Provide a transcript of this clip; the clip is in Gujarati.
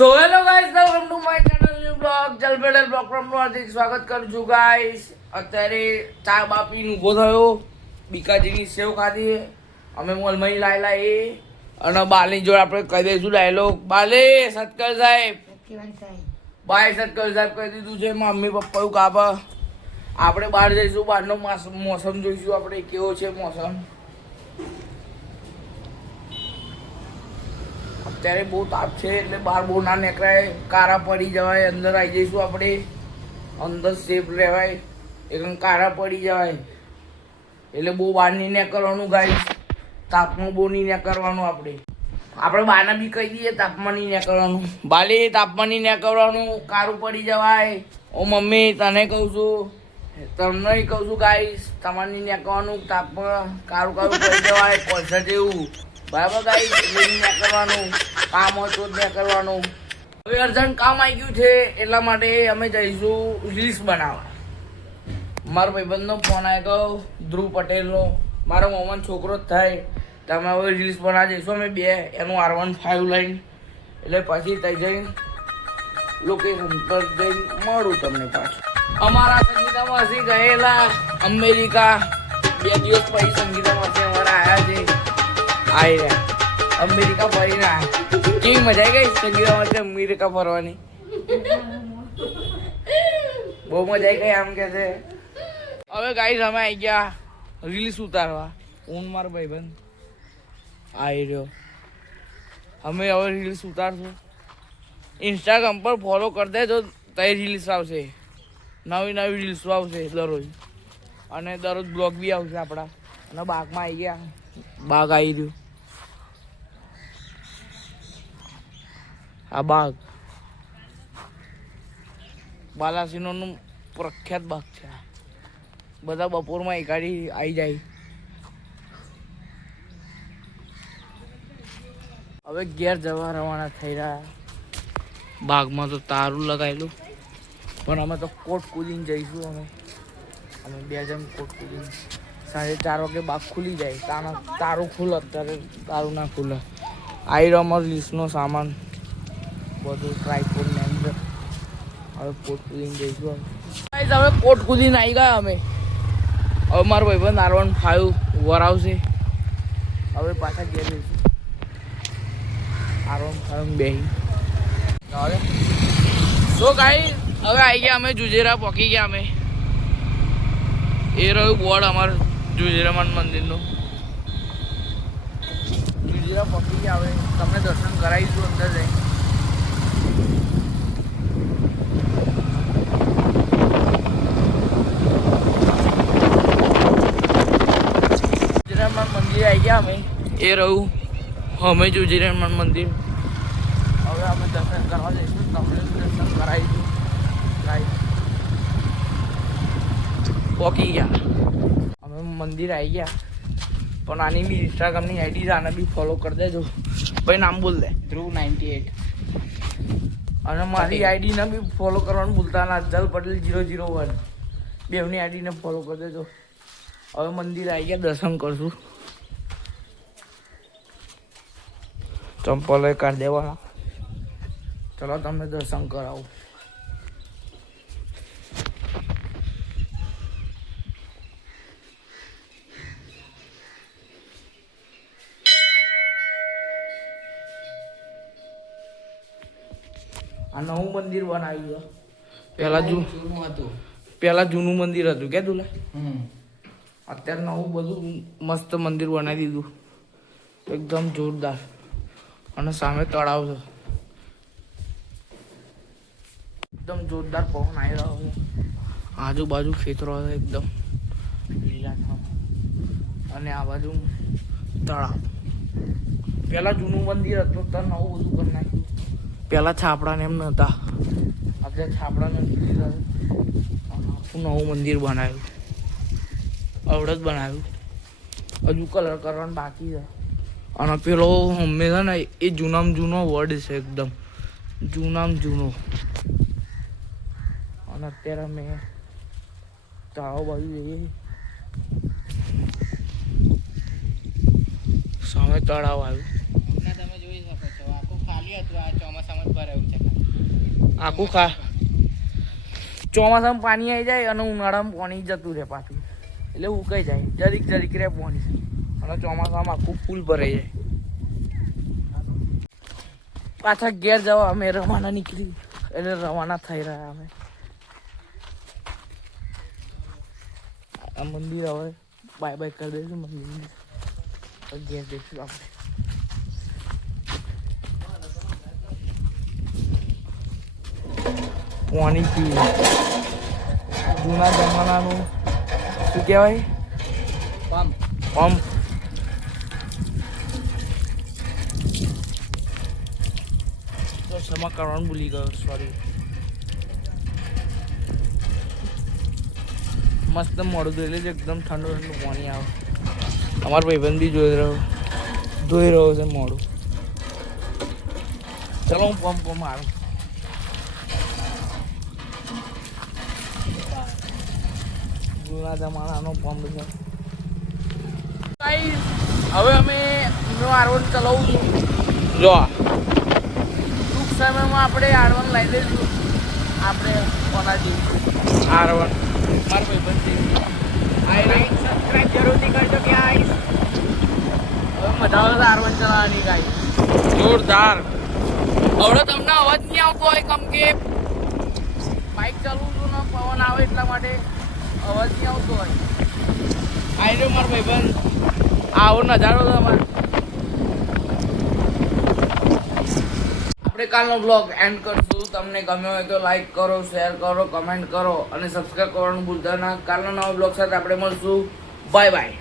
So hello guys, welcome to my channel new blog જલબેડલ બ્લોગ માં હાર્દિક સ્વાગત કરું છું ગાઈસ. અત્યારે ચા બાપીને ઊભો થયો, બીકાજીની સેવ ખાધી, અમે મોલમાં લાયેલા એ અને બાલની જોડે આપણે કહી દઈશું ડાયલોગ. બાલે સત્કર સાહેબ, બાય સત્કર સાહેબ કહી દીધું છે. મમ્મી પપ્પા એવું કાપા. આપણે બહાર જઈશું, બહારનો મોસમ જોઈશું આપણે કેવો છે મોસમ. અત્યારે બહુ તાપ છે એટલે બહાર બહુ ના નીકળાય, કારા પડી જવાય. અંદર આવી જઈશું આપણે, અંદર સેફ રહેવાય, એકદમ કારા પડી જવાય એટલે બહુ બહાર નહીં નીકળવાનું ગાઈસ. તાપમાં બહુ નહીં નીકળવાનું. આપણે બહારના બી કહી દઈએ તાપમાં નહીં નીકળવાનું. બાલી તાપમાં નહીં નીકળવાનું, કારું પડી જવાય. ઓ મમ્મી તને કહું છું, તમને કહું છું ગાઈસ, તમારે નહીં નીકળવાનું. તાપમાં કારું પડી જવાય કોલસા જેવું. બરાબર ગાઈસ, નહીં કરવાનું. કામ હોય તો જ નહીં કરવાનું. હવે અર્જન્ટ કામ આવી ગયું છે એટલા માટે અમે જઈશું રીલ્સ બનાવવા. મારા ભાઈબંધનો ફોન આવી ગયો, ધ્રુવ પટેલનો, મારો મોમન છોકરો જ થાય. તમે હવે રીલ્સ બનાવવા જઈશું અમે બે, એનું R15 લઈને. એટલે પછી ત્યાં જઈને લોકેશન પર જઈને મળું તમને પાછું. અમારા સંગીતામાં હસી ગયેલા અમેરિકા 2 દિવસ પછી સંગીતામાં અમારા આવ્યા છે. આઈ રહ્યા અમેરિકા ફરીને આવ્યા. કેવી મજા આવી ગઈ સંગીતામાં અમેરિકા ફરવાની? બહુ મજા આવી ગઈ આમ કે છે. હવે ગાઈસ અમે આવી ગયા રીલ્સ ઉતારવા. હું મારો ભાઈબંધ આવી રહ્યો. અમે હવે રીલ્સ ઉતારશું. ઇન્સ્ટાગ્રામ પર ફોલો કરી દેજો, તઈ રીલ્સ આવશે. નવી રીલ્સો આવશે દરરોજ, અને દરરોજ બ્લોગ બી આવશે આપણા. અને બાગમાં આવી ગયા, બાગ આવી રહ્યું. આ બાગ બાલાસિનોનું પ્રખ્યાત બાગ છે. બધા બપોરમાં એકાડી આવી જાય. હવે ઘેર જવા રવાના થઈ રહ્યા. બાગમાં તો તારું લગાવેલું, પણ અમે તો કોટ કૂદીને જઈશું. અમે 2 જણ કોટ કૂદીને. 4:30 વાગે બાગ ખુલી જાય. તારું ખુલે, અત્યારે તારું ના ખુલે. આવી રહ્યો અમારો લીસનો સામાન બધું, ટ્રાયપોડ ને અંદર. હવે કોટ કૂદીને જઈશું. હવે કોટ કૂદીને આવી ગયા અમે. હવે મારો ભાઈબંધ R15 વરાવશે. હવે પાછા ઘેર જઈશું. R15 બેહી સો ગાઈસ, હવે આવી ગયા અમે જુજેરા પહોંચી ગયા અમે. એ રહ્યું બોર્ડ અમારું જુજેરામાન મંદિરનું. જુજેરા પહોંચી ગયા. હવે તમને દર્શન કરાવીશું અંદર જઈ. જુજેરામાન મંદિર આવી ગયા અમે. એ રહ્યું અમે જુજેરામાન મંદિર. હવે અમે દર્શન કરવા જઈશું, તમને દર્શન કરાવીશું. પહોંચી ગયા અમે મંદિર આવી ગયા. પણ આની બી ઇન્સ્ટાગ્રામની આઈડી છે, આને બી ફોલો કરી દેજો. ભાઈ નામ બોલ દે, Dhruv98. અને મારી આઈડીને બી ફોલો કરવાનું ભૂલતા ના, જલ પટેલ 001. બેવની આઈડીને ફોલો કરી દેજો. હવે મંદિર આવી ગયા, દર્શન કરશું. ચંપલ કાઢી દેવાના. ચલો તમને દર્શન કરાવું. આ નવું મંદિર બનાવ્યું. પેલા જૂનું મંદિર હતું કે તુલા? અત્યારે નવું બધું મસ્ત મંદિર બનાવી દીધું, એકદમ જોરદાર. અને સામે તળાવ છે, એકદમ જોરદાર પવન આવી રહ્યો છે. આજુબાજુ ખેતરો છે એકદમ લીલાછમ, અને આ બાજુ તળાવ. પેલા જૂનું મંદિર હતું, તો નવું બધું કરી નાખ્યું. પેલા છાપડા ને એમ નતા, અત્યારે છાપડા નથી. આખું નવું મંદિર બનાવ્યું, અવડે જ બનાવ્યું. હજુ કલર કરવાનું બાકી છે. અને પેલો હંમેશા ને એ જૂનામાં જૂનો વર્ડ છે, એકદમ જૂનામાં જૂનો. અને અત્યારે અમે તળાવ બાજુ જઈએ. સામે તળાવ આવ્યું. તમે જોઈ શકો છો, આખું ખાલી હતું. આ ચોમાસામાં જ ભરાયું છે. આખું ખા ચોમાસામાં પાણી આવી જાય અને ઉનાળામાં પાણી જતું રહે પાછું એટલે ઉકાઈ જાય જરીક જરીક રહે પાણી અને ચોમાસામાં આખું ફૂલ ભરાઈ જાય. પાછા ઘેર જવા અમે રવાના નીકળી એટલે રવાના થઈ રહ્યા અમે. આ મંદિર હવે બાય બાય કરી દઈશું મંદિર ઘેર જઈશું આપણે. પાણી પીવું જૂના જમાનાનું શું કહેવાય પંપ. તો ક્ષમા કરવાનું ભૂલી ગયો, સોરી. મસ્ત મોડું ધોઈ લેજો, એકદમ ઠંડુ ઠંડુ પાણી આવે. અમારો ભાઈબંધ બી ધોઈ રહ્યો છે મોડું. ચલો હું પંપ મારું. જૂના જમાનાનો પંપ છે. હવે અમે R1 ચલાવું છું. જો ટૂંક સમયમાં આપણે R1 લઈ લઈશું. આપણે કોના જેવું R1 મારા ભાઈબંધ સબસ્ક્રાઈબ જરૂરથી કરજો કે આવીશ. હવે મજા આવે R1 ચલાવવાની ગાય જોરદાર. હવે તમને અવાજ નહીં આવતો હોય કેમ કે બાઇક ચાલવું છું ને પવન આવે એટલા માટે અવાજ નહીં આવતો હોય. આવી રહ્યો મારો ભાઈબંધ, આવો નજારો તમારે. આપણે કાલનો બ્લોગ એન્ડ કરશું. તમને ગમ્યો હોય તો લાઈક કરો, શેર કરો, કમેન્ટ કરો અને સબસ્ક્રાઈબ કરવાનું ભૂલતા ના. કાલનો નવો બ્લોગ સાથે આપણે મળશું. Bye bye.